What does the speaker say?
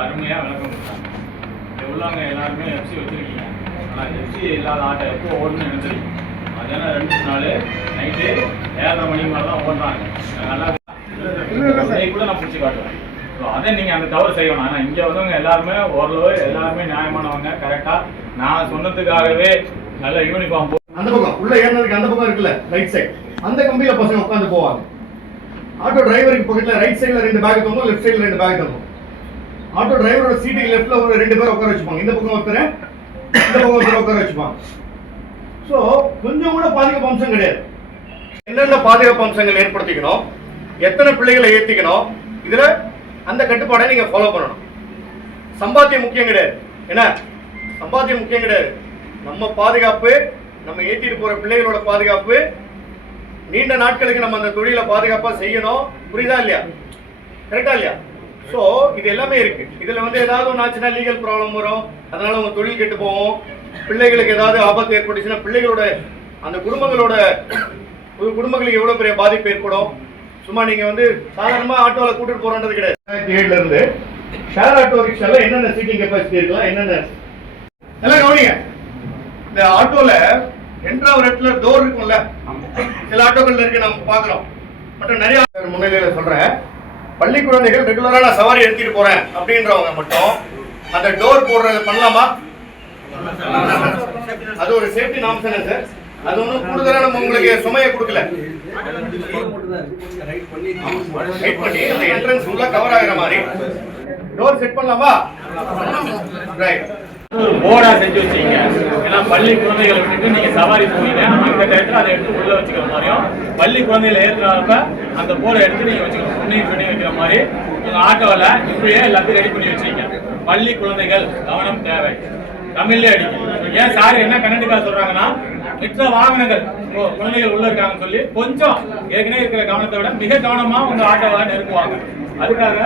அருமையாக விளக்கம் கொடுத்தாங்க. உள்ளவங்க எல்லாருமே எஃப்சி வச்சிருக்கீங்க. ஆனால் எஃப்சி இல்லாத ஆட்டை எப்போ ஓடணும்னு எனக்கு தெரியும். மத்தியானம் ரெண்டு நாள் நைட்டு ஏழரை மணி மேலே தான் ஓடுறாங்க. நல்லா கூட நான் பிடிச்சி காட்டுவேன். ஸோ அதை நீங்கள் அந்த தவறு செய்யணும். ஆனால் இங்கே வந்தவங்க எல்லாருமே ஓரளவு எல்லாருமே நியாயமானவங்க கரெக்டாக நான் சொன்னதுக்காகவே நல்ல யூனிஃபார்ம் அந்த பக்கம். உள்ள ஏறினதுக்கு அந்த பக்கம் இருக்குல்ல ரைட் சைடு அந்த கம்பியில பசங்க உட்காந்து போவாங்க. ஆட்டோ டிரைவருக்கு பக்கத்துல ரைட் சைடுல ரெண்டு பேக் தொங்கும் லெஃப்ட் சைடுல ரெண்டு பேக் தொங்கும் ஆட்டோ டிரைவரோட சீட்டுக்கு லெஃப்ட்ல ஒரு ரெண்டு பேர் உட்கார வச்சுப்பாங்க. இந்த பக்கம் ஒருத்தர் இந்த பக்கம் ஒருத்தர் உட்கார வச்சுப்பாங்க. ஸோ கொஞ்சம் கூட பாதுகாப்பு அம்சம் கிடையாது. என்னென்ன பாதுகாப்பு அம்சங்கள் ஏற்படுத்திக்கணும்? எத்தனை பிள்ளைகளை ஏற்றிக்கணும் இதில் அந்த கட்டுப்பாடை நீங்கள் ஃபாலோ பண்ணணும். சம்பாத்தியம் முக்கியம் கிடையாது. என்ன? சம்பாத்தியம் முக்கியம் கிடையாது. நம்ம பாதுகாப்பு நம்ம ஏற்றிட்டு போகிற பிள்ளைகளோட பாதுகாப்பு நீண்ட நாட்களுக்கு நம்ம அந்த தொழிலை பாதுகாப்பாக செய்யணும். புரியுதா இல்லையா? கரெக்டா இல்லையா? ஸோ இது எல்லாமே இருக்கு. இதில் வந்து ஏதாவது ஒன்று ஆச்சுன்னா லீகல் ப்ராப்ளம் வரும். அதனால உங்க தொழில் கெட்டு போவோம் பிள்ளைகளுக்கு ஏதாவது ஆபத்து ஏற்பட்டுச்சுன்னா பிள்ளைகளோட அந்த குடும்பங்களோட ஒரு குடும்பங்களுக்கு எவ்வளோ பெரிய பாதிப்பு ஏற்படும்? சும்மா நீங்கள் வந்து சாதாரணமாக ஆட்டோவில் கூட்டிட்டு போகிறோன்றது கிடையாது. ரெண்டாயிரத்தி ஷேர் ஆட்டோ ரிக்ஷாவில் என்னென்ன சீட்டிங் கெப்பாசிட்டி இருக்கலாம் என்னென்ன? எல்லாம் கவனிங்க. இந்த ஆட்டோல ரெண்டாவது இடத்துல டோர் இருக்கும்ல. சில ஆட்டோக்கள்ல இருக்கு நம்ம பார்க்குறோம். மட்டும் நிறைய முன்னிலையில் சொல்கிறேன் பள்ளி குழந்தைகள் ரெகுலரா நான் சவாரி எடுத்துட்டு போறேன் அப்படின்றவங்க மட்டும் அந்த டோர் போடுறது பண்ணலாமா? அது ஒரு சேஃப்டி நாம்ஸ் சார் அது ஒன்றும் கூடுதலாக நம்ம உங்களுக்கு சுமையை கொடுக்கல. வெயிட் பண்ணி அந்த என்ட்ரன்ஸ் உள்ள கவர் ஆகுற மாதிரி. டோர் செட் பண்ணலாமா? ரைட் போர்டா செஞ்சு வச்சீங்க பள்ளி குழந்தைகளை விட்டுட்டு நீங்க சவாரி போனீங்க அந்த டைட்டில் அதை எடுத்து உள்ள வச்சுக்கிற மாதிரியும் பள்ளி குழந்தைகளை ஏற்றுறப்ப அந்த போர்டை எடுத்து நீங்க வச்சுக்கணும். முன்னையும் துணி வைக்கிற மாதிரி. உங்க ஆட்டோவில் இப்படியே எல்லாத்தையும் ரெடி பண்ணி வச்சீங்க பள்ளி குழந்தைகள் கவனம் தேவை. தமிழ்ல அடிக்கும். ஏன் சார் என்ன கன்னடிக்கா சொல்றாங்கன்னா மற்ற வாகனங்கள். ஓ, குழந்தைகள் உள்ள இருக்காங்கன்னு சொல்லி கொஞ்சம் ஏற்கனவே இருக்கிற கவனத்தை விட மிக கவனமா உங்க ஆட்டோவை நெருக்குவாங்க அதுக்காக